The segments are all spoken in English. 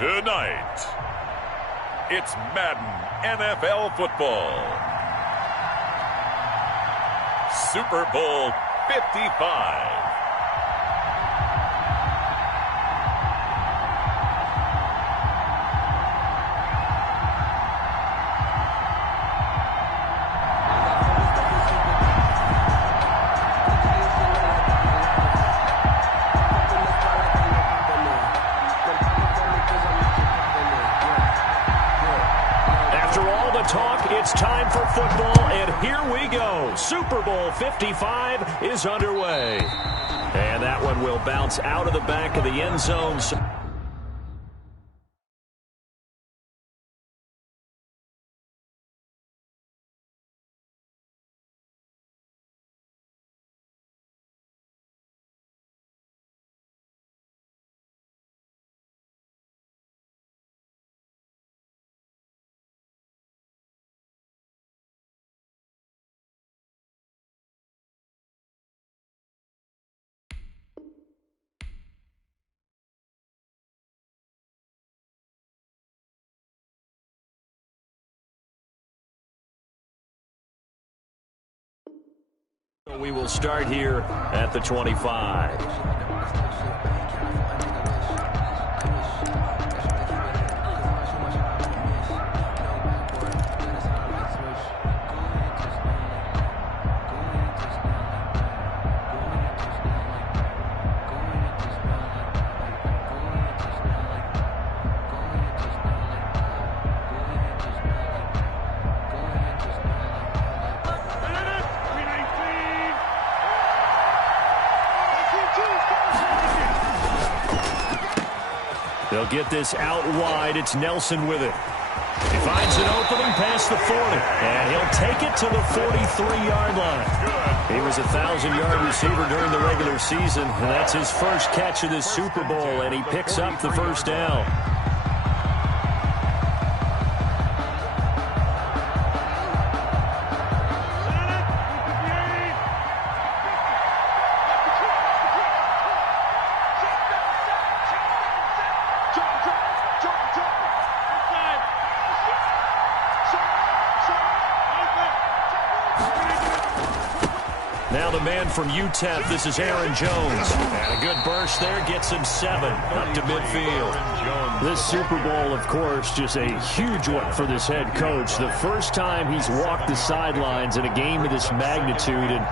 Tonight, it's Madden NFL football. Super Bowl 55. Talk, it's time for football, and here we go. Super Bowl 55 is underway. And that one will bounce out of the back of the end zone. We will start here at the 25. They'll get this out wide. It's Nelson with it. He finds an opening past the 40, and he'll take it to the 43-yard line. He was a 1,000-yard receiver during the regular season, and that's his first catch of this Super Bowl, and he picks up the first down. Now the man from UTEP, this is Aaron Jones. And a good burst there, gets him 7 up to midfield. This Super Bowl, of course, just a huge one for this head coach. The first time he's walked the sidelines in a game of this magnitude. And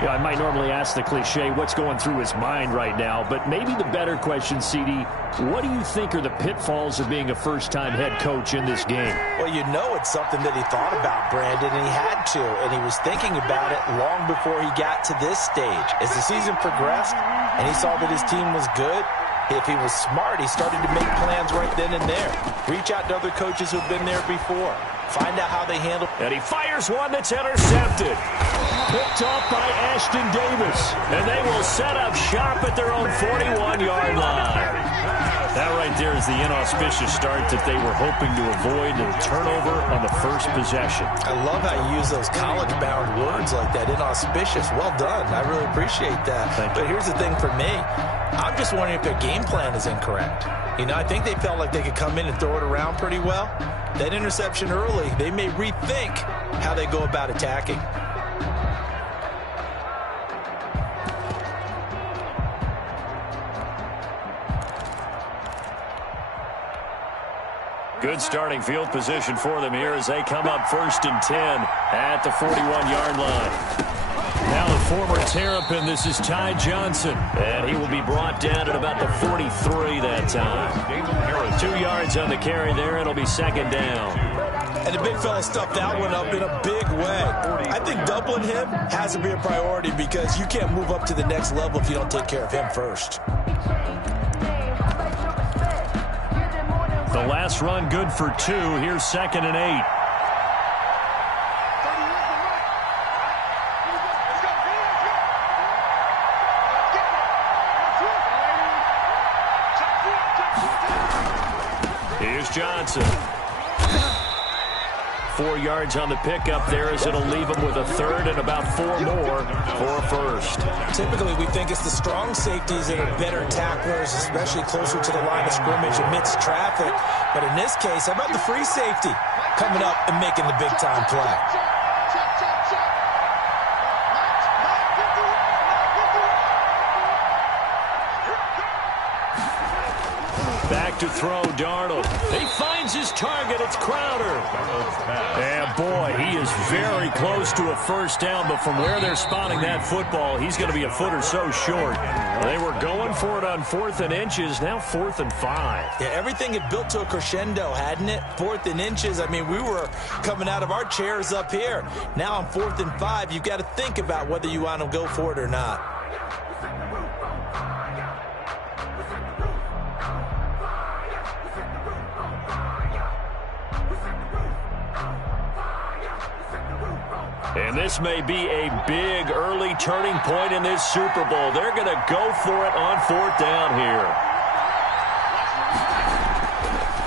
you know, I might normally ask the cliche, what's going through his mind right now? But maybe the better question, CD, what do you think are the pitfalls of being a first-time head coach in this game? Well, you know it's something that he thought about, Brandon, and he had to. And he was thinking about it long before he got to this stage. As the season progressed and he saw that his team was good, if he was smart, he started to make plans right then and there. Reach out to other coaches who've been there before. Find out how they handle. And he fires one that's intercepted. Picked off by Ashton Davis. And they will set up shop at their own 41-yard line. That right there is the inauspicious start that they were hoping to avoid, and a turnover on the first possession. I love how you use those college-bound words like that, inauspicious. Well done. I really appreciate that. But here's the thing for me. I'm just wondering if their game plan is incorrect. You know, I think they felt like they could come in and throw it around pretty well. That interception early, they may rethink how they go about attacking. Good starting field position for them here as they come up 1st and 10 at the 41-yard line. Now the former Terrapin, this is Ty Johnson, and he will be brought down at about the 43 that time. 2 yards on the carry there, it'll be 2nd down. And the big fella stuffed that one up in a big way. I think doubling him has to be a priority because you can't move up to the next level if you don't take care of him first. The last run good for 2. Here's 2nd and 8. Here's Johnson. 4 yards on the pickup there, as it'll leave them with a third and about 4 more for a first. Typically, we think it's the strong safeties that are better tacklers, especially closer to the line of scrimmage amidst traffic. But in this case, how about the free safety coming up and making the big-time play? Back to throw, Darnold. He finds his target. It's Crowder. And boy, he is very close to a first down, but from where they're spotting that football, he's going to be a foot or so short. They were going for it on 4th and inches, now 4th and 5. Yeah, everything had built to a crescendo, hadn't it? 4th and inches. I mean, we were coming out of our chairs up here. Now on 4th and 5, you've got to think about whether you want to go for it or not. And this may be a big early turning point in this Super Bowl. They're going to go for it on 4th down here.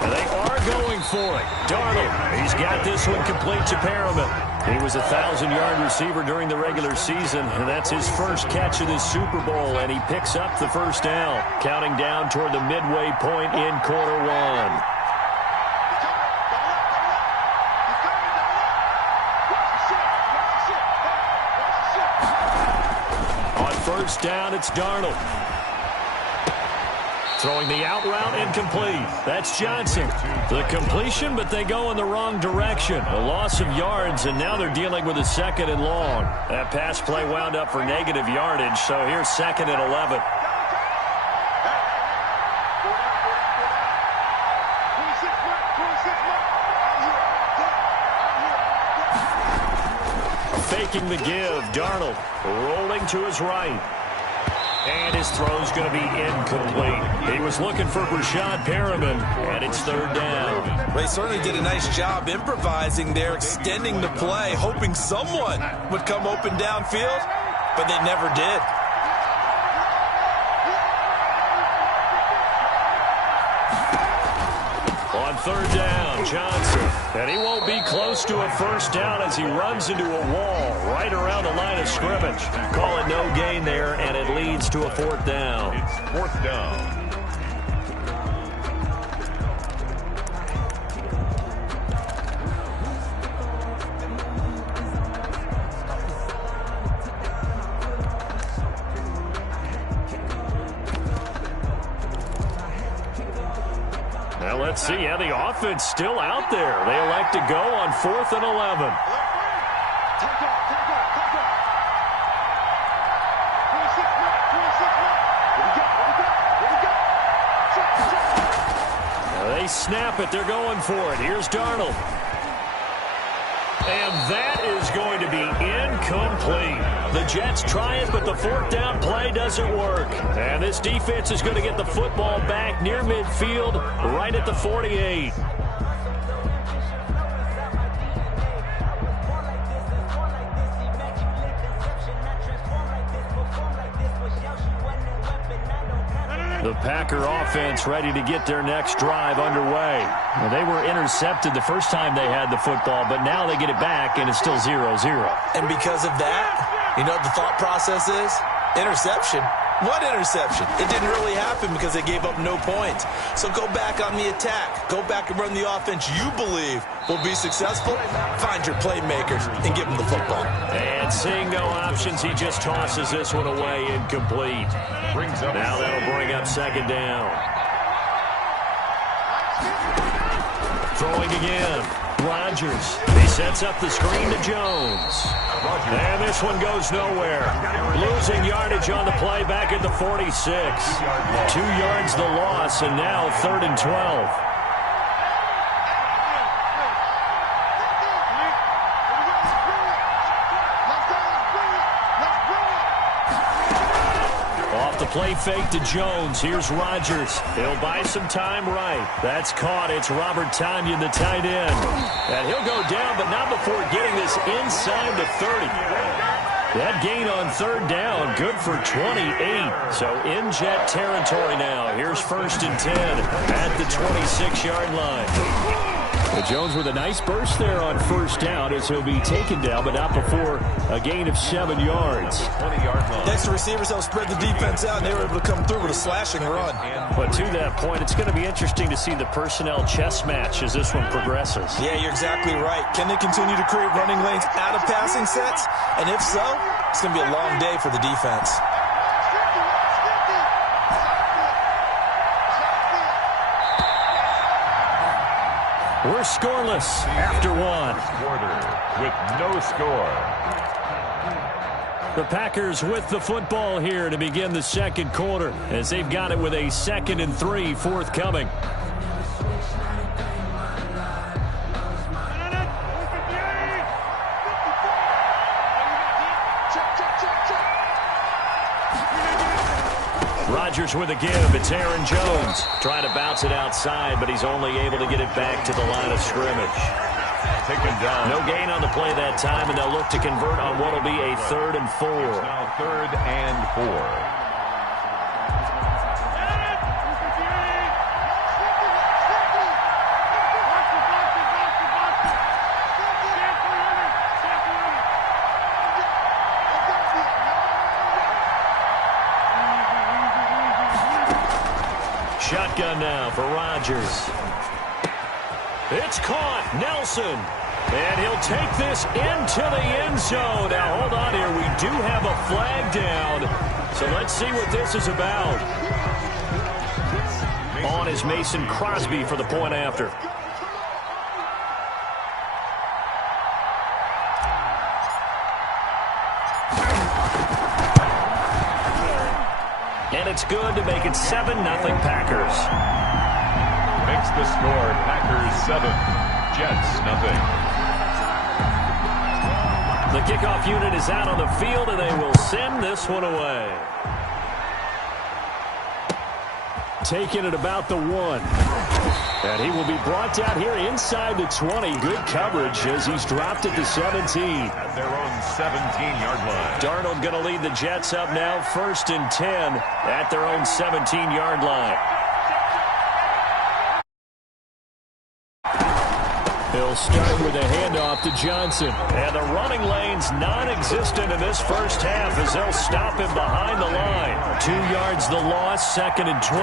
And they are going for it. Darnold, he's got this one complete to Perriman. He was a 1,000-yard receiver during the regular season, and that's his first catch of this Super Bowl, and he picks up the first down, counting down toward the midway point in quarter 1. First down, it's Darnold. Throwing the out route, incomplete. That's Johnson. The completion, but they go in the wrong direction. A loss of yards, and now they're dealing with a 2nd and long. That pass play wound up for negative yardage, so here's 2nd and 11. Faking the give, Darnold rolling to his right. And his throw's going to be incomplete. He was looking for Brashad Perriman, and it's 3rd down. They certainly did a nice job improvising there, extending the play, hoping someone would come open downfield, but they never did. On 3rd down, Johnson. And he won't be close to a first down as he runs into a wall right around the line of scrimmage. Call it no gain there, and it leads to a 4th down. It's 4th down. Now let's see how the offense still out there. They elect to go on 4th and 11. They snap it. They're going for it. Here's Darnold. And that is going to be incomplete. The Jets try it, but the 4th down play doesn't work. And this defense is going to get the football back near midfield, right at the 48. The Packer offense ready to get their next drive underway. Well, they were intercepted the first time they had the football, but now they get it back, and it's still 0-0. And because of that, you know what the thought process is? Interception. What interception? It didn't really happen because they gave up no points. So go back on the attack. Go back and run the offense you believe will be successful. Find your playmakers and give them the football. And seeing no options, he just tosses this one away, incomplete. Now that'll bring up 2nd down. Throwing again. Rodgers. He sets up the screen to Jones. And this one goes nowhere. Losing yardage on the play back at the 46. 2 yards the loss, and now 3rd and 12. Off the play fake to Jones. Here's Rodgers. He'll buy some time right. That's caught. It's Robert Tonyan, the tight end. And he'll go down, but not before getting this inside the 30. That gain on 3rd down, good for 28. So in Jet territory now. Here's 1st and 10 at the 26-yard line. Jones with a nice burst there on first down as he'll be taken down, but not before a gain of 7 yards. Thanks to receivers, they'll spread the defense out, and they were able to come through with a slashing run. But to that point, it's going to be interesting to see the personnel chess match as this one progresses. Yeah, you're exactly right. Can they continue to create running lanes out of passing sets? And if so, it's going to be a long day for the defense. We're scoreless after one. Quarter with no score. The Packers with the football here to begin the second quarter as they've got it with a 2nd and 3 forthcoming. Rodgers with a give. It's Aaron Jones. Trying to bounce it outside, but he's only able to get it back to the line of scrimmage. Taken down. No gain on the play that time, and they'll look to convert on what will be a 3rd and 4. Now 3rd and 4. Shotgun now for Rodgers. It's caught. Nelson. And he'll take this into the end zone. Now, hold on here. We do have a flag down. So let's see what this is about. On is Mason Crosby for the point after. And it's good to make it 7-0 Packers. Makes the score Packers 7, Jets 0. The kickoff unit is out on the field, and they will send this one away. Taking it about the 1. And he will be brought down here inside the 20. Good coverage as he's dropped it to 17. At their own 17-yard line. Darnold going to lead the Jets up now, 1st and 10 at their own 17-yard line. He'll start with a handoff to Johnson. And the running lane's non-existent in this first half as they'll stop him behind the line. 2 yards the loss, 2nd and 12.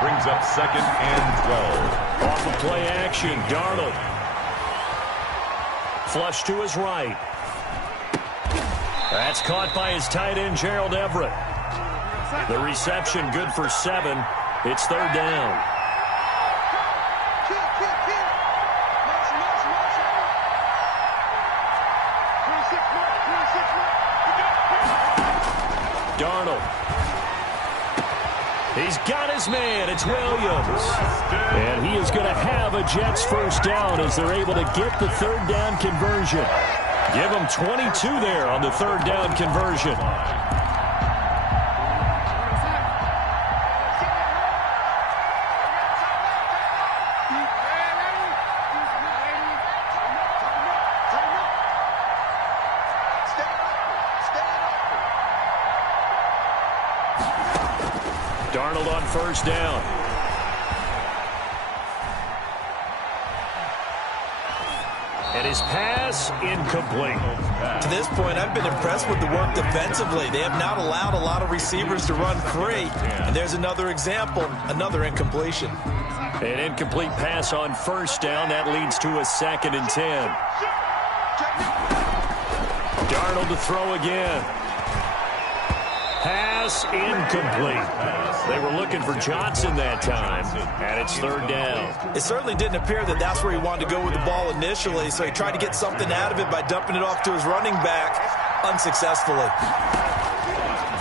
Brings up 2nd and 12. Off of play action, Darnold. Flush to his right. That's caught by his tight end, Gerald Everett. The reception good for 7. It's 3rd down. Darnold. He's got his man. It's Williams. And he is going to have a Jets first down as they're able to get the 3rd down conversion. Give them 22 there on the 3rd down conversion. Darnold on first down. And his pass incomplete. To this point, I've been impressed with the work defensively. They have not allowed a lot of receivers to run free. And there's another example, another incompletion. An incomplete pass on first down. That leads to a 2nd and 10. Darnold to throw again. Pass incomplete. They were looking for Johnson that time, and it's 3rd down. It certainly didn't appear that that's where he wanted to go with the ball initially, so he tried to get something out of it by dumping it off to his running back unsuccessfully.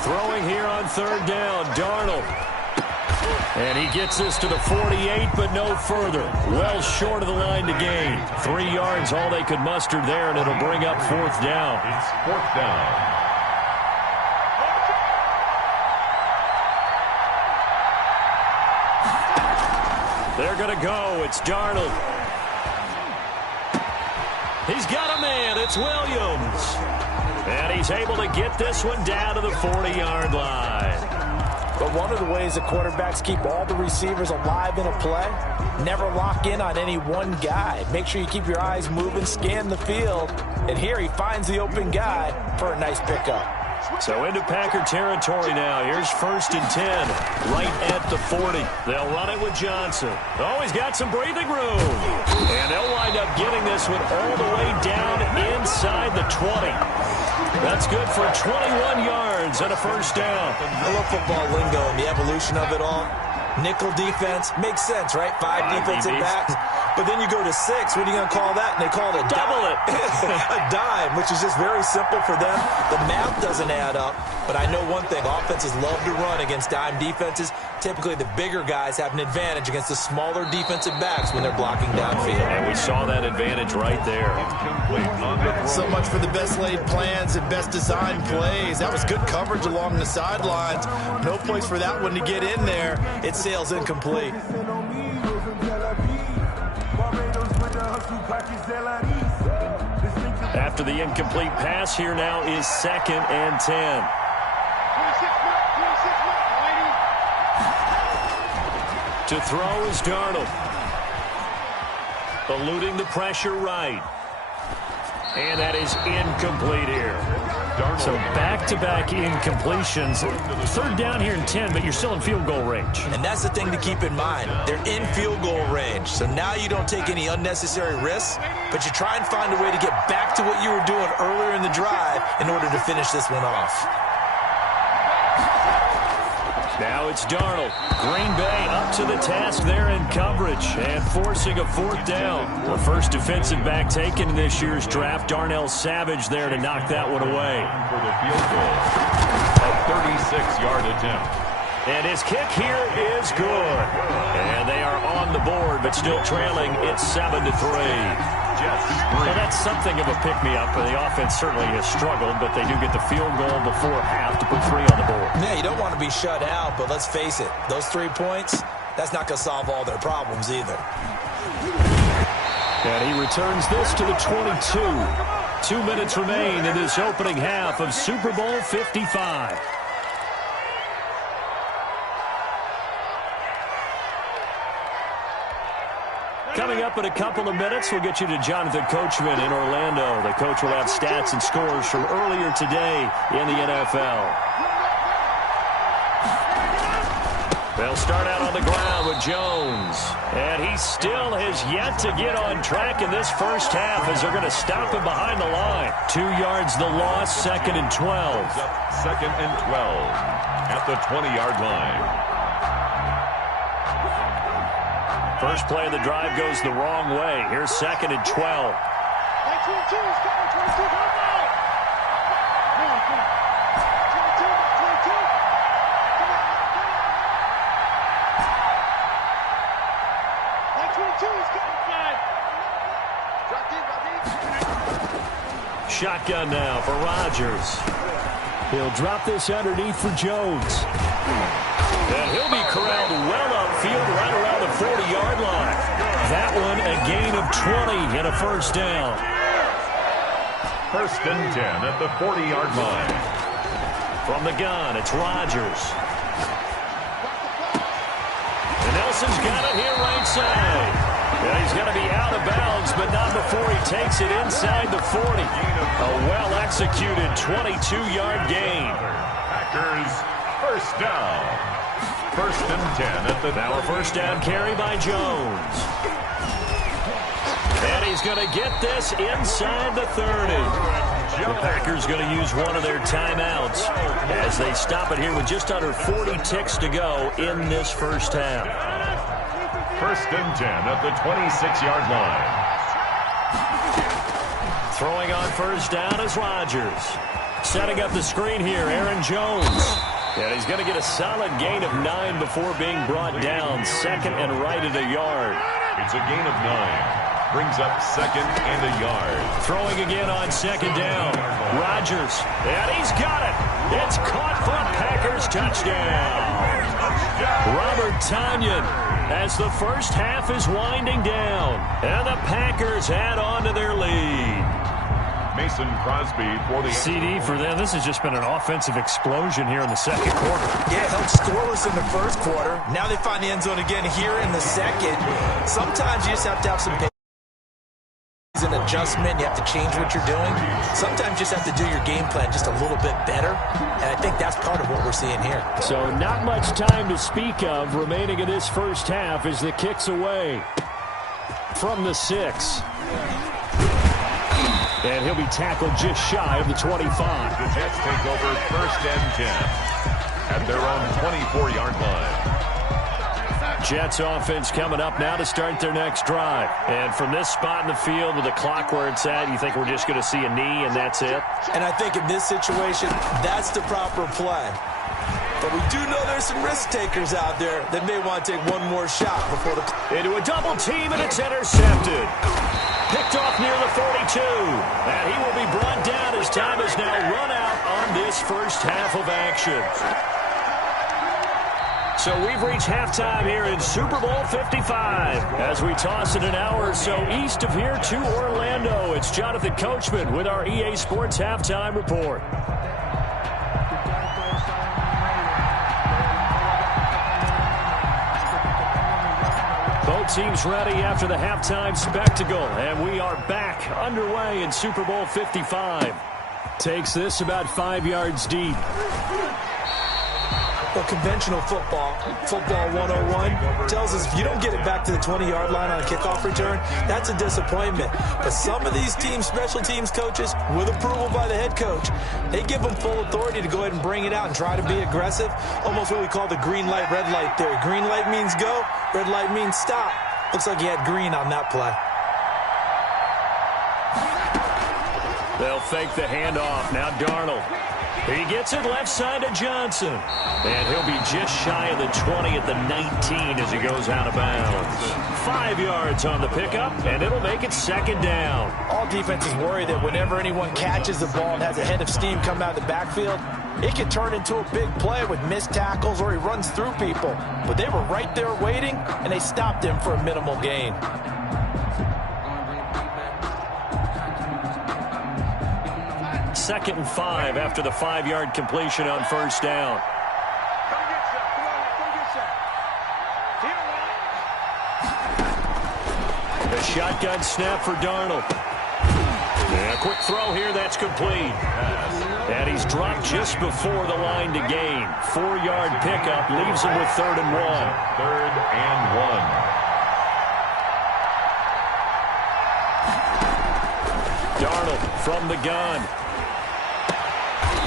Throwing here on 3rd down, Darnold. And he gets this to the 48, but no further. Well short of the line to gain. 3 yards, all they could muster there, and it'll bring up 4th down. It's 4th down. They're going to go. It's Darnold. He's got a man. It's Williams. And he's able to get this one down to the 40-yard line. But one of the ways that quarterbacks keep all the receivers alive in a play, never lock in on any one guy. Make sure you keep your eyes moving, scan the field. And here he finds the open guy for a nice pickup. So into Packer territory now. Here's 1st and 10, right at the 40. They'll run it with Johnson. Oh, he's got some breathing room. And they'll wind up getting this one all the way down inside the 20. That's good for 21 yards and a 1st down. I love football lingo and the evolution of it all. Nickel defense makes sense, right? 5 defensive backs. But then you go to 6. What are you going to call that? And they call it a double it. A dime, which is just very simple for them. The math doesn't add up. But I know one thing. Offenses love to run against dime defenses. Typically, the bigger guys have an advantage against the smaller defensive backs when they're blocking downfield. And we saw that advantage right there. So much for the best laid plans and best designed plays. That was good coverage along the sidelines. No place for that one to get in there. It sails incomplete. After the incomplete pass, here now is 2nd and 10. To throw is Darnold. Eluding the pressure right. And that is incomplete here. So back-to-back incompletions. 3rd down here and 10, but you're still in field goal range. And that's the thing to keep in mind. They're in field goal range. So now you don't take any unnecessary risks, but you try and find a way to get back to what you were doing earlier in the drive in order to finish this one off. Now it's Darnold. Green Bay up to the task there in coverage and forcing a 4th down. The first defensive back taken in this year's draft, Darnell Savage, there to knock that one away. For the field goal, a 36-yard attempt. And his kick here is good. And they are on the board, but still trailing. It's 7-3. Well, that's something of a pick-me-up. The offense certainly has struggled, but they do get the field goal before half to put 3 on the board. Yeah, you don't want to be shut out, but let's face it, those 3 points, that's not going to solve all their problems either. And he returns this to the 22. 2 minutes remain in this opening half of Super Bowl 55. Coming up in a couple of minutes, we'll get you to Jonathan Coachman in Orlando. The coach will have stats and scores from earlier today in the NFL. They'll start out on the ground with Jones. And he still has yet to get on track in this first half as they're going to stop him behind the line. 2 yards the loss, 2nd and 12. 2nd and 12 at the 20-yard line. First play of the drive goes the wrong way. Here's 2nd and 12. Shotgun now for Rodgers. He'll drop this underneath for Jones. And he'll be corralled well upfield right around the 40-yard line. That one a gain of 20 and a 1st down. 1st and 10 at the 40-yard line. From the gun, it's Rodgers. And Nelson's got it here right side. And he's going to be out of bounds, but not before he takes it inside the 40. A well-executed 22-yard gain. Packers 1st down. 1st and 10 at the... Now a 1st down carry by Jones. And he's going to get this inside the 30. The Packers going to use one of their timeouts as they stop it here with just under 40 ticks to go in this first half. 1st and 10 at the 26-yard line. Throwing on 1st down is Rodgers. Setting up the screen here, Aaron Jones. And he's going to get a solid gain of 9 before being brought down. 2nd and right at a yard. It's a gain of 9. Brings up 2nd and a yard. Throwing again on 2nd down. Rodgers. And he's got it. It's caught for a Packers touchdown. Robert Tonyan as the first half is winding down. And the Packers add on to their lead. Mason Crosby for the CD for them. This has just been an offensive explosion here in the second quarter. Yeah, held scoreless in the first quarter. Now they find the end zone again here in the second. Sometimes you just have to have some patience. An adjustment. You have to change what you're doing. Sometimes you just have to do your game plan just a little bit better. And I think that's part of what we're seeing here. So not much time to speak of remaining in this first half as the kick's away from the 6. And he'll be tackled just shy of the 25. The Jets take over first and 10 at their own 24-yard line. Jets offense coming up now to start their next drive. And from this spot in the field with the clock where it's at, you think we're just going to see a knee and that's it? And I think in this situation, that's the proper play. But we do know there's some risk takers out there that may want to take one more shot before the... Into a double team, and it's intercepted. Picked off near the 42. And he will be brought down as time is now run out on this first half of action. So we've reached halftime here in Super Bowl 55. As we toss it an hour or so east of here to Orlando, it's Jonathan Coachman with our EA Sports Halftime Report. Both teams ready after the halftime spectacle, and we are back underway in Super Bowl 55. Takes this about 5 yards deep. Well, conventional football 101, tells us if you don't get it back to the 20-yard line on a kickoff return, that's a disappointment. But some of these teams, special teams coaches, with approval by the head coach, they give them full authority to go ahead and bring it out and try to be aggressive, almost what we call the green light, red light theory. Green light means go, red light means stop. Looks like he had green on that play. They'll fake the handoff. Now Darnold. He gets it left side to Johnson. And he'll be just shy of the 20 at the 19 as he goes out of bounds. 5 yards on the pickup, and it'll make it second down. All defenses worry that whenever anyone catches the ball and has a head of steam come out of the backfield, it can turn into a big play with missed tackles or he runs through people. But they were right there waiting, and they stopped him for a minimal gain. Second and 5 after the 5-yard completion on first down. A shotgun snap for Darnold. And a quick throw here, that's complete. And he's dropped just before the line to gain. 4-yard pickup leaves him with 3rd and 1. 3rd and 1. Darnold from the gun.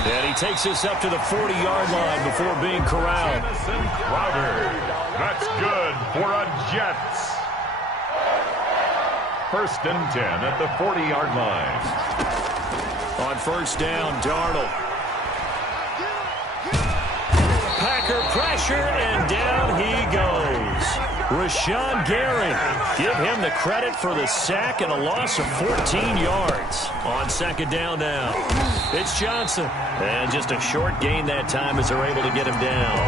And he takes us up to the 40-yard line before being corralled. Jamison Crowder. That's good for a Jets. 1st and 10 at the 40-yard line. On first down, Darnold. Packer pressure, and down he goes. Rashawn Gary. Give him the credit for the sack and a loss of 14 yards. On second down now. It's Johnson. And just a short gain that time as they're able to get him down.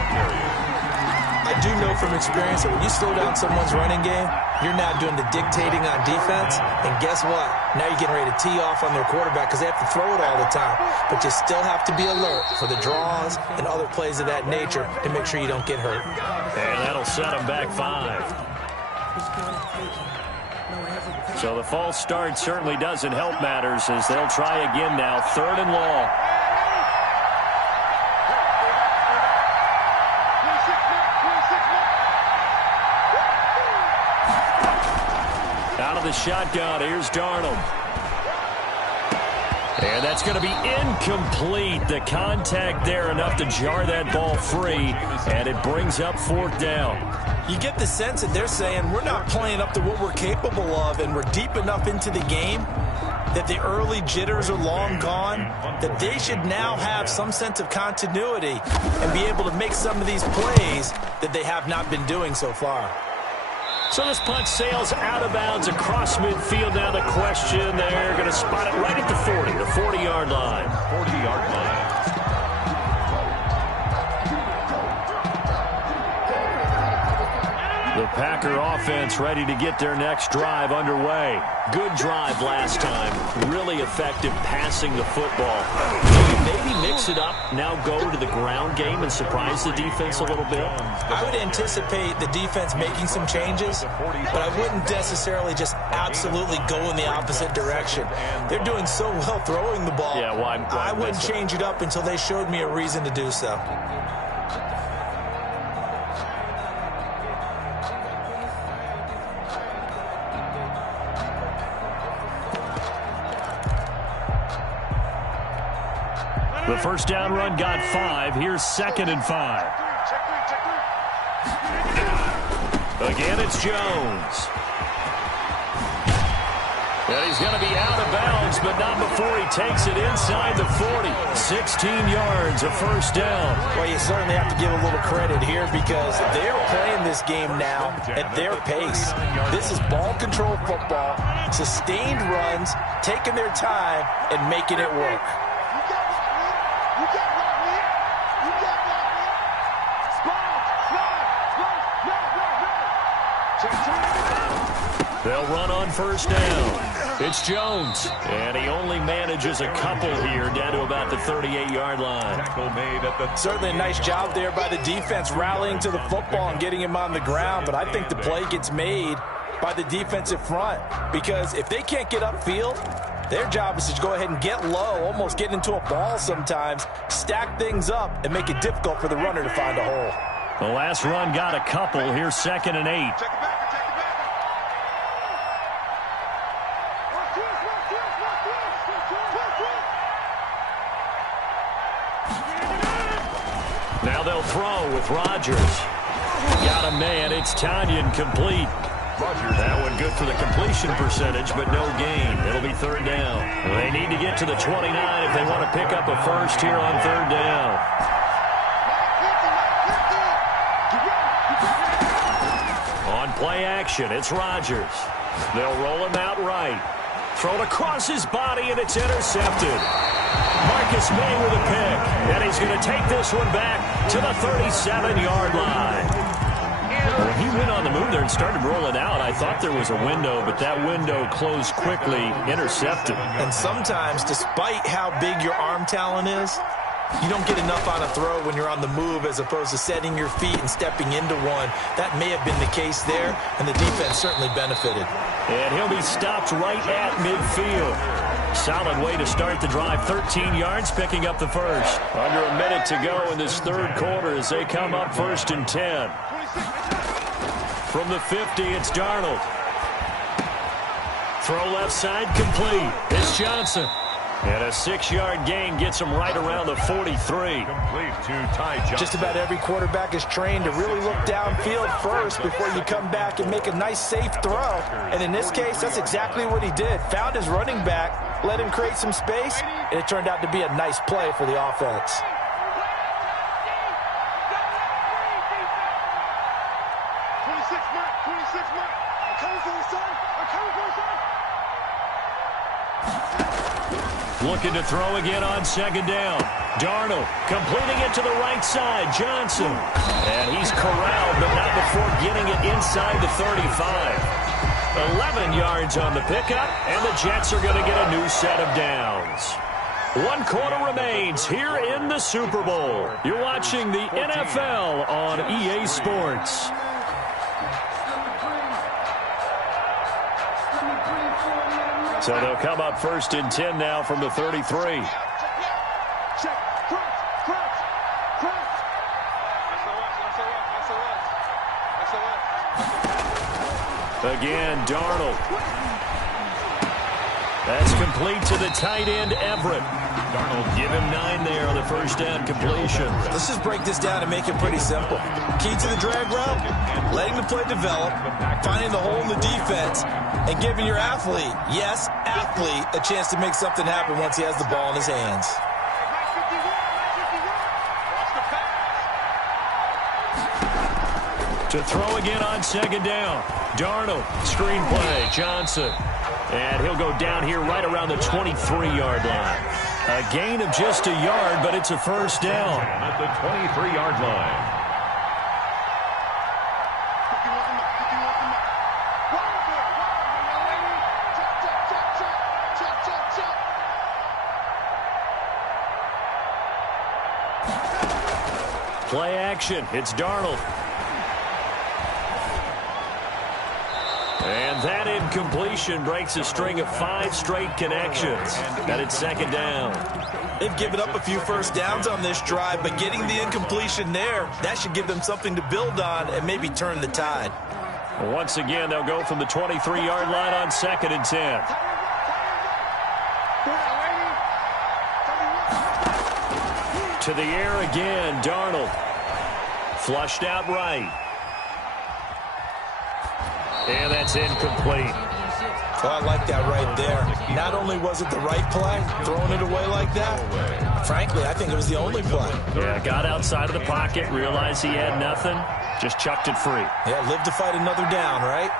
I do know from experience that when you slow down someone's running game, you're not doing the dictating on defense. And guess what? Now you're getting ready to tee off on their quarterback because they have to throw it all the time. But you still have to be alert for the draws and other plays of that nature to make sure you don't get hurt. And that'll set them back 5. So the false start certainly doesn't help matters as they'll try again now. 3rd and long. Out of the shotgun, here's Darnold. And that's going to be incomplete. The contact there enough to jar that ball free, and it brings up 4th down. You get the sense that they're saying we're not playing up to what we're capable of, and we're deep enough into the game that the early jitters are long gone, that they should now have some sense of continuity and be able to make some of these plays that they have not been doing so far. So this punt sails out of bounds across midfield. Now the question, they're going to spot it right at the 40, the 40-yard line. 40-yard line. The Packer offense ready to get their next drive underway. Good drive last time. Really effective passing the football. Maybe mix it up, now go to the ground game and surprise the defense a little bit? I would anticipate the defense making some changes, but I wouldn't necessarily just absolutely go in the opposite direction. They're doing so well throwing the ball. Yeah, why I wouldn't change it up until they showed me a reason to do so. The first down run got 5. Here's 2nd and 5. Again, it's Jones. And he's going to be out of bounds, but not before he takes it inside the 40. 16 yards, a first down. Well, you certainly have to give a little credit here because they're playing this game now at their pace. This is ball control football, sustained runs, taking their time, and making it work. They'll run on first down. It's Jones, and he only manages a couple here down to about the 38-yard line. Certainly a nice job there by the defense rallying to the football and getting him on the ground, but I think the play gets made by the defensive front because if they can't get upfield, their job is to go ahead and get low, almost get into a ball sometimes, stack things up, and make it difficult for the runner to find a hole. The last run got a couple. Here's 2nd and 8. Now they'll throw with Rodgers. Got a man. It's Tanyan complete. That one good for the completion percentage, but no gain. It'll be 3rd down. They need to get to the 29 if they want to pick up a first here on 3rd down. On play action, it's Rodgers. They'll roll him out right. Thrown across his body, and it's intercepted. Marcus May with a pick, and he's going to take this one back to the 37-yard line. When he went on the move there and started rolling out, I thought there was a window, but that window closed quickly, intercepted. And sometimes, despite how big your arm talent is, you don't get enough on a throw when you're on the move as opposed to setting your feet and stepping into one. That may have been the case there, and the defense certainly benefited. And he'll be stopped right at midfield. Solid way to start the drive. 13 yards, picking up the first. Under a minute to go in this 3rd quarter as they come up 1st and 10. From the 50, it's Darnold. Throw left side, complete. It's Johnson. And a 6-yard gain gets him right around the 43. Just about every quarterback is trained to really look downfield first before you come back and make a nice, safe throw. And in this case, that's exactly what he did. Found his running back, let him create some space, and it turned out to be a nice play for the offense. Looking to throw again on 2nd down. Darnold completing it to the right side. Johnson. And he's corralled, but not before getting it inside the 35. 11 yards on the pickup, and the Jets are going to get a new set of downs. 1 quarter remains here in the Super Bowl. You're watching the NFL on EA Sports. So they'll come up 1st and 10 now from the 33. Again, Darnold. That's complete to the tight end, Everett. Darnold give him 9 there on the first down completion. Let's just break this down and make it pretty simple. Key to the drag route, letting the play develop, finding the hole in the defense, and giving your athlete, yes, athlete, a chance to make something happen once he has the ball in his hands. To throw again on 2nd down. Darnold, screen play, Johnson. And he'll go down here right around the 23-yard line. A gain of just a yard, but it's a first down. At the 23-yard line. Play action. It's Darnold. And that incompletion breaks a string of 5 straight connections. And it's second down. They've given up a few first downs on this drive, but getting the incompletion there, that should give them something to build on and maybe turn the tide. Once again, they'll go from the 23-yard line on 2nd and 10. To the air again, Darnold. Flushed out right. And that's incomplete. Oh, I like that right there. Not only was it the right play, throwing it away like that, frankly, I think it was the only play. Yeah, got outside of the pocket, realized he had nothing, just chucked it free. Yeah, live to fight another down, right?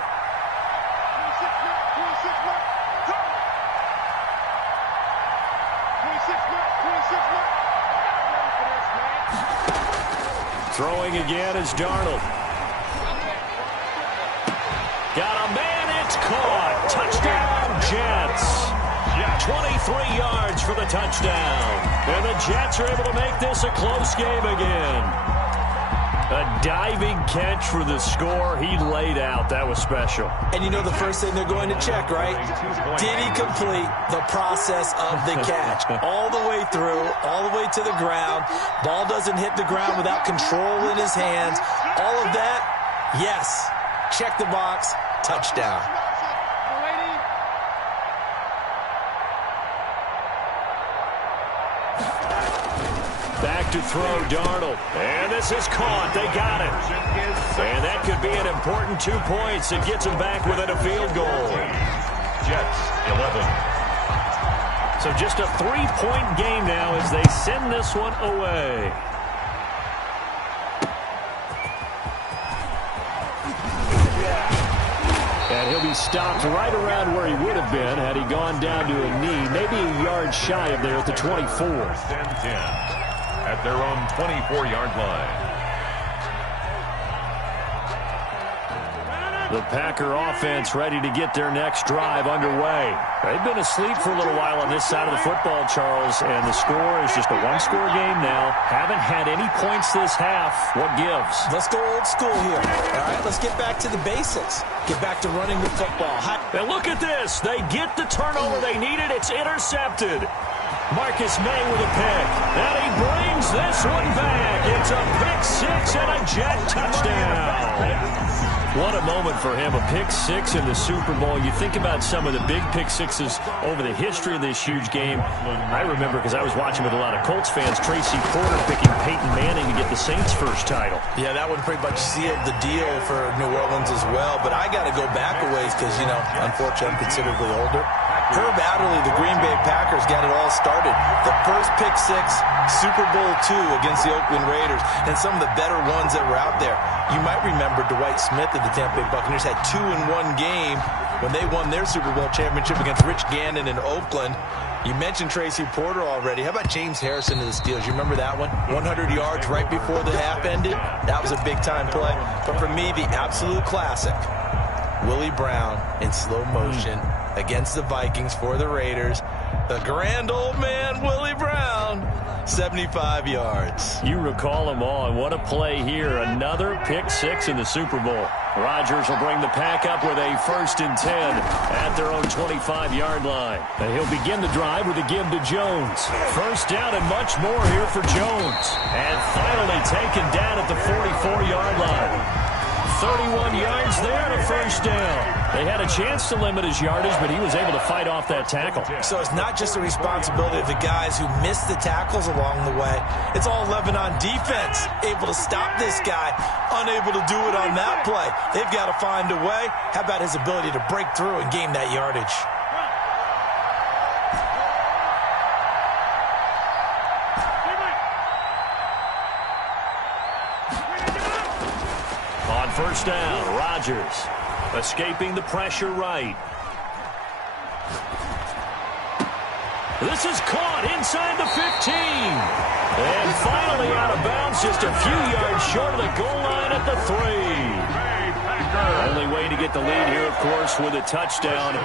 Throwing again is Darnold. Got a man, it's caught. Touchdown, Jets. 23 yards for the touchdown. And the Jets are able to make this a close game again. A diving catch for the score. He laid out. That was special. And you know the first thing they're going to check, right? Did he complete the process of the catch? All the way through, all the way to the ground. Ball doesn't hit the ground without control in his hands. All of that, yes. Check the box. Touchdown. Back to throw, Darnold. And this is caught. They got it. And that could be an important 2 points. It gets them back within a field goal. Jets, 11. So just a 3-point game now as they send this one away. And he'll be stopped right around where he would have been had he gone down to a knee, maybe a yard shy of there at the 24. 10. At their own 24-yard line. The Packer offense ready to get their next drive underway. They've been asleep for a little while on this side of the football, Charles, and the score is just a one-score game now. Haven't had any points this half. What gives? Let's go old school here. All right, let's get back to the basics. Get back to running the football. And look at this. They get the turnover they needed. It's intercepted. Marcus May with a pick. And he brings this one back. It's a pick 6 and a Jet touchdown. What a moment for him, a pick 6 in the Super Bowl. You think about some of the big pick 6s over the history of this huge game. I remember, because I was watching with a lot of Colts fans, Tracy Porter picking Peyton Manning to get the Saints' first title. Yeah, that one pretty much sealed the deal for New Orleans as well. But I got to go back a ways because, you know, unfortunately I'm considerably older. Herb Adderley, the Green Bay Packers, got it all started. The first pick 6, Super Bowl II against the Oakland Raiders, and some of the better ones that were out there. You might remember Dwight Smith of the Tampa Bay Buccaneers had 2 in one game when they won their Super Bowl championship against Rich Gannon in Oakland. You mentioned Tracy Porter already. How about James Harrison of the Steelers? You remember that one? 100 yards right before the half ended. That was a big-time play. But for me, the absolute classic, Willie Brown in slow motion against the Vikings for the Raiders. The grand old man, Willie Brown, 75 yards. You recall them all, and what a play here. Another pick 6 in the Super Bowl. Rodgers will bring the pack up with a 1st and 10 at their own 25-yard line. And he'll begin the drive with a give to Jones. First down and much more here for Jones. And finally taken down at the 44-yard line. 31 yards there and a first down. They had a chance to limit his yardage, but he was able to fight off that tackle. So it's not just the responsibility of the guys who missed the tackles along the way. It's all 11 on defense, able to stop this guy, unable to do it on that play. They've got to find a way. How about his ability to break through and gain that yardage? On first down, Rodgers escaping the pressure right. This is caught inside the 15. And finally out of bounds, just a few yards short of the goal line at the 3. Only way to get the lead here, of course, with a touchdown.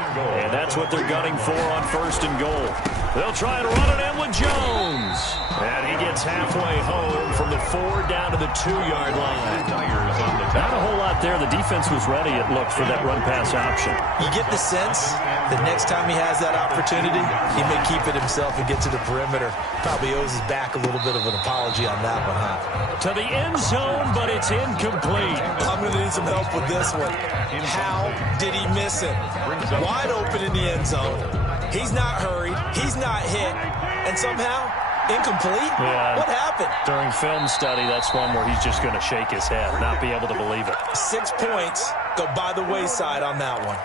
And that's what they're gunning for on 1st and goal. They'll try and run it in with Jones. And he gets halfway home from the 4 down to the 2-yard line. Not a whole lot there. The defense was ready, it looked, for that run-pass option. You get the sense that next time he has that opportunity, he may keep it himself and get to the perimeter. Probably owes his back a little bit of an apology on that one, huh? To the end zone, but it's incomplete. I'm going to need some help with this one. How did he miss it? Wide open in the end zone. He's not hurried. He's not hit. And somehow, incomplete? Yeah. What happened? During film study, that's one where he's just going to shake his head, not be able to believe it. 6 points go by the wayside on that one.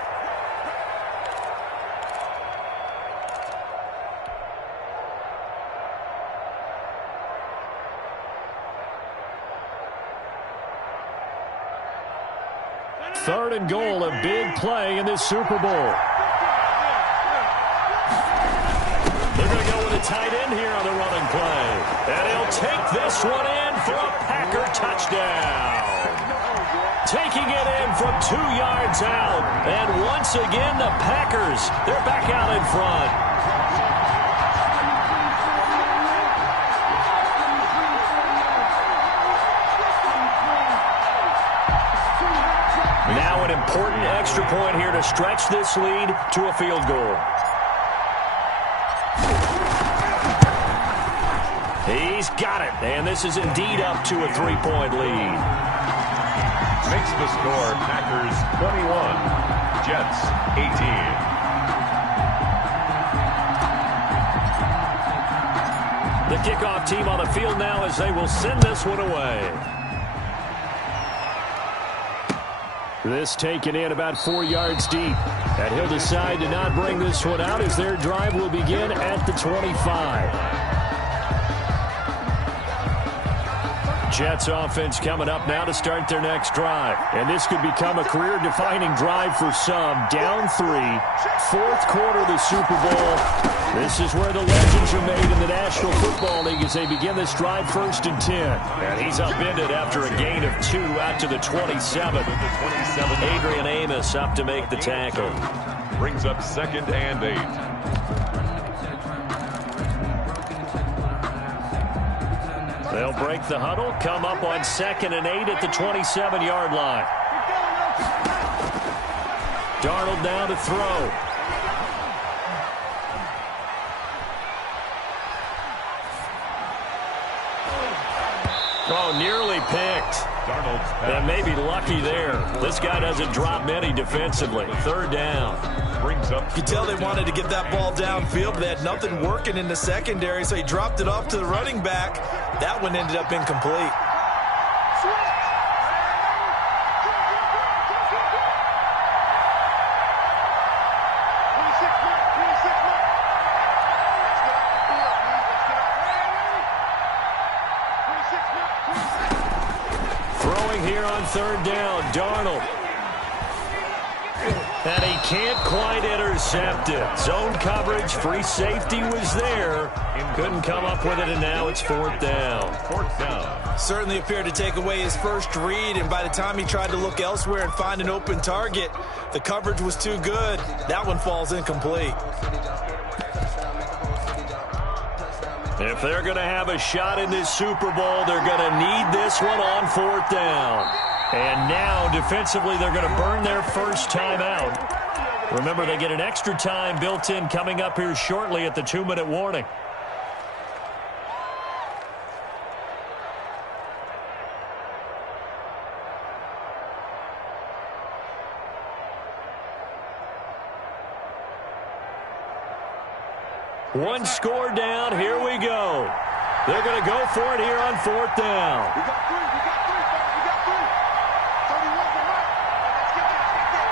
Third and goal, a big play in this Super Bowl. They're going to go with a tight end here on the running play. And he'll take this one in for a Packer touchdown. Taking it in from 2 yards out. And once again, the Packers, they're back out in front. Now an important extra point here to stretch this lead to a field goal. He's got it, and this is indeed up to a 3-point lead. Makes the score Packers 21, Jets 18. The kickoff team on the field now as they will send this one away. This taken in about 4 yards deep. And he'll decide to not bring this one out as their drive will begin at the 25. Jets offense coming up now to start their next drive. And this could become a career-defining drive for some. Down 3, 4th quarter of the Super Bowl. This is where the legends are made in the National Football League as they begin this drive 1st and 10. And he's upended after a gain of 2 out to the 27. Adrian Amos up to make the tackle. Brings up 2nd and 8. They'll break the huddle, come up on 2nd and 8 at the 27-yard line. Darnold down to throw. Oh, nearly picked. And maybe lucky there. This guy doesn't drop many defensively. 3rd down. Brings up. You could tell they wanted to get that ball downfield, but they had nothing working in the secondary, so he dropped it off to the running back. That one ended up incomplete. Throwing here on 3rd down, Darnold. And he can't quite intercept it. Zone coverage, free safety was there. Couldn't come up with it, and now it's 4th down. 4th down. Certainly appeared to take away his first read, and by the time he tried to look elsewhere and find an open target, the coverage was too good. That one falls incomplete. If they're going to have a shot in this Super Bowl, they're going to need this one on 4th down. And now, defensively, they're going to burn their first time out. Remember, they get an extra time built in coming up here shortly at the 2-minute warning. One score down. Here we go. They're going to go for it here on 4th down. We got 3. We got 3, folks. We got 3. 31 for Mike. Let's get that.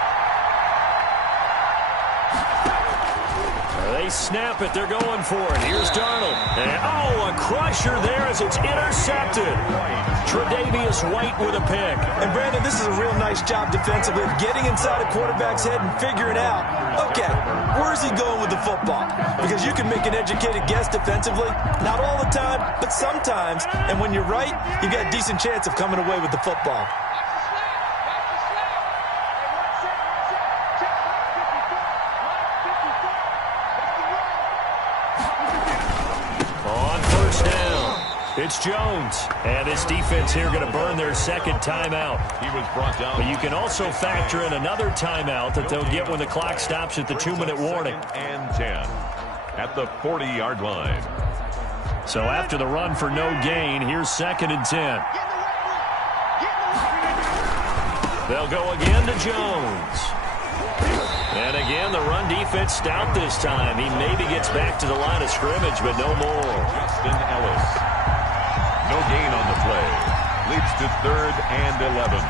They snap it. They're going for it. Here's Darnold. And, oh, a crusher there as it's intercepted. Tre'Davious White with a pick. And, Brandon, this is a real nice job defensively of getting inside a quarterback's head and figuring out, okay, where's he going with the football? Because you can make an educated guess defensively. Not all the time, but sometimes. And when you're right, you've got a decent chance of coming away with the football. It's Jones. And this defense here going to burn their second timeout. He was brought down. But you can also factor in another timeout that they'll get when the clock stops at the 2-minute warning. And 10 at the 40-yard line. So after the run for no gain, here's 2nd and 10. They'll go again to Jones. And again, the run defense stout this time. He maybe gets back to the line of scrimmage, but no more. Justin Ellis. No gain on the play. Leads to 3rd and 11.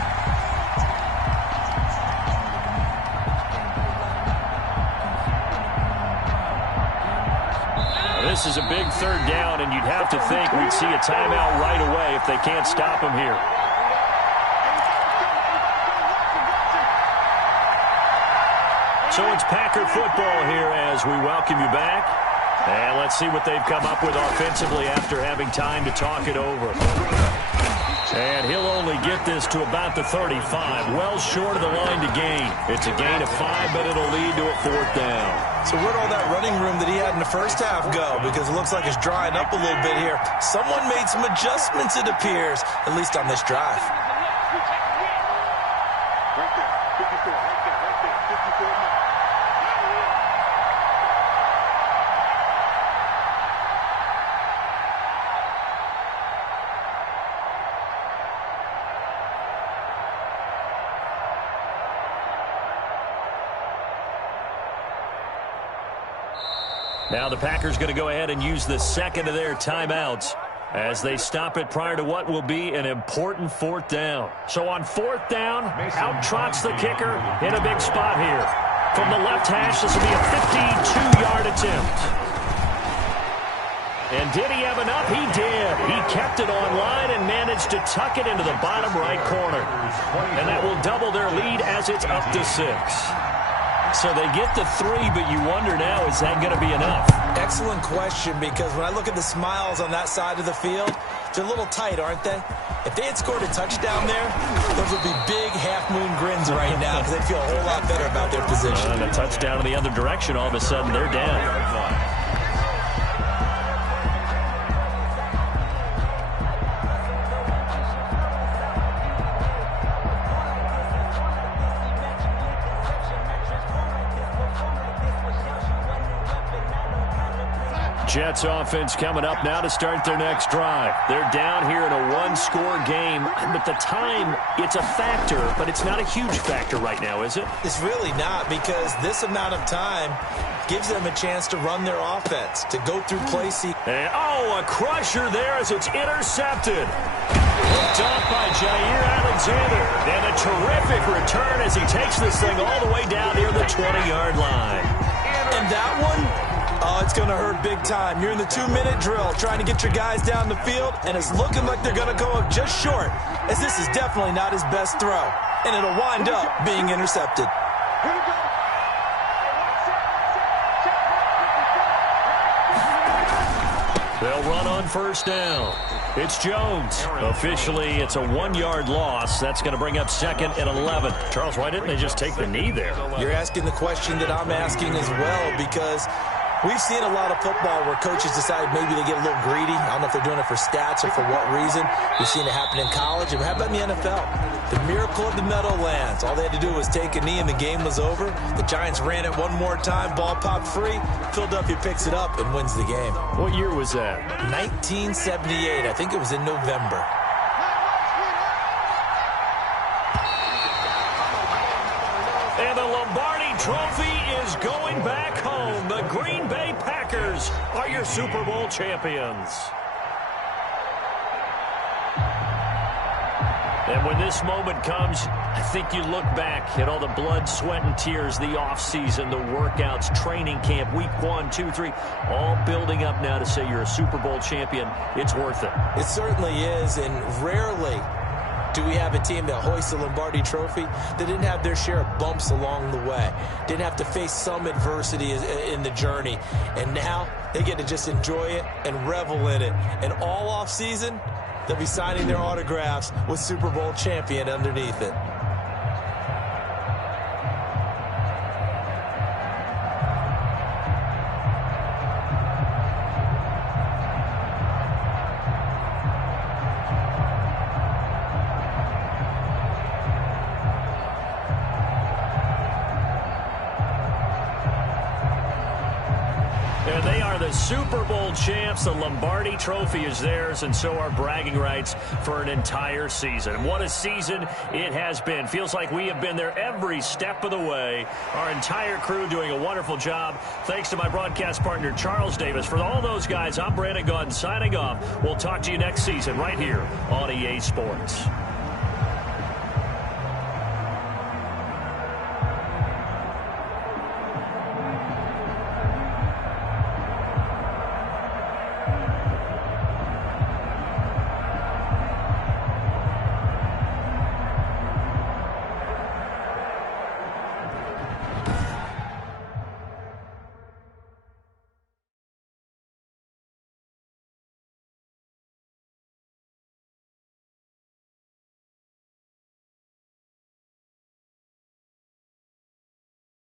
This is a big 3rd down, and you'd have to think we'd see a timeout right away if they can't stop him here. So it's Packer football here as we welcome you back. And let's see what they've come up with offensively after having time to talk it over. And he'll only get this to about the 35, well short of the line to gain. It's a gain of 5, but it'll lead to a 4th down. So where'd all that running room that he had in the first half go? Because it looks like it's drying up a little bit here. Someone made some adjustments, it appears, at least on this drive. Right there. 54. Right there. Right there. 54. Now the Packers going to go ahead and use the 2nd of their timeouts as they stop it prior to what will be an important 4th down. So on 4th down, out trots the kicker in a big spot here. From the left hash, this will be a 52-yard attempt. And did he have enough? He did. He kept it on line and managed to tuck it into the bottom right corner. And that will double their lead as it's up to 6. So they get the 3, but you wonder now, is that going to be enough? Excellent question, because when I look at the smiles on that side of the field, they're a little tight, aren't they? If they had scored a touchdown there, those would be big half-moon grins right now because they feel a whole lot better about their position. And a touchdown in the other direction, all of a sudden they're down. Jets offense coming up now to start their next drive. They're down here in a one-score game, but the time, it's a factor, but it's not a huge factor right now, is it? It's really not, because this amount of time gives them a chance to run their offense, to go through play sequence. And, oh, a crusher there as it's intercepted. Picked off by Jair Alexander. And a terrific return as he takes this thing all the way down near the 20-yard line. And that one, oh, it's going to hurt big time. You're in the 2-minute drill trying to get your guys down the field, and it's looking like they're going to go up just short, as this is definitely not his best throw. And it'll wind up being intercepted. Here we go. They'll run on first down. It's Jones. Officially, it's a 1-yard loss. That's going to bring up 2nd and 11. Charles, why didn't they just take the knee there? You're asking the question that I'm asking as well, because we've seen a lot of football where coaches decide maybe they get a little greedy. I don't know if they're doing it for stats or for what reason. We've seen it happen in college. And how about in the NFL? The miracle of the Meadowlands. All they had to do was take a knee and the game was over. The Giants ran it one more time. Ball popped free. Philadelphia picks it up and wins the game. What year was that? 1978. I think it was in November. And the Lombardi Trophy is going back home. The Green Bay Packers are your Super Bowl champions. And when this moment comes, I think you look back at all the blood, sweat, and tears, the offseason, the workouts, training camp, week 1, 2, 3, all building up now to say you're a Super Bowl champion. It's worth it. It certainly is, and rarely do we have a team that hoists the Lombardi Trophy that didn't have their share of bumps along the way, didn't have to face some adversity in the journey, and now they get to just enjoy it and revel in it. And all offseason, they'll be signing their autographs with Super Bowl champion underneath it. the Super Bowl champs. The Lombardi Trophy is theirs, and so are bragging rights for an entire season. What a season it has been. Feels like we have been there every step of the way. Our entire crew doing a wonderful job. Thanks to my broadcast partner, Charles Davis. For all those guys, I'm Brandon Gaudin signing off. We'll talk to you next season right here on EA Sports.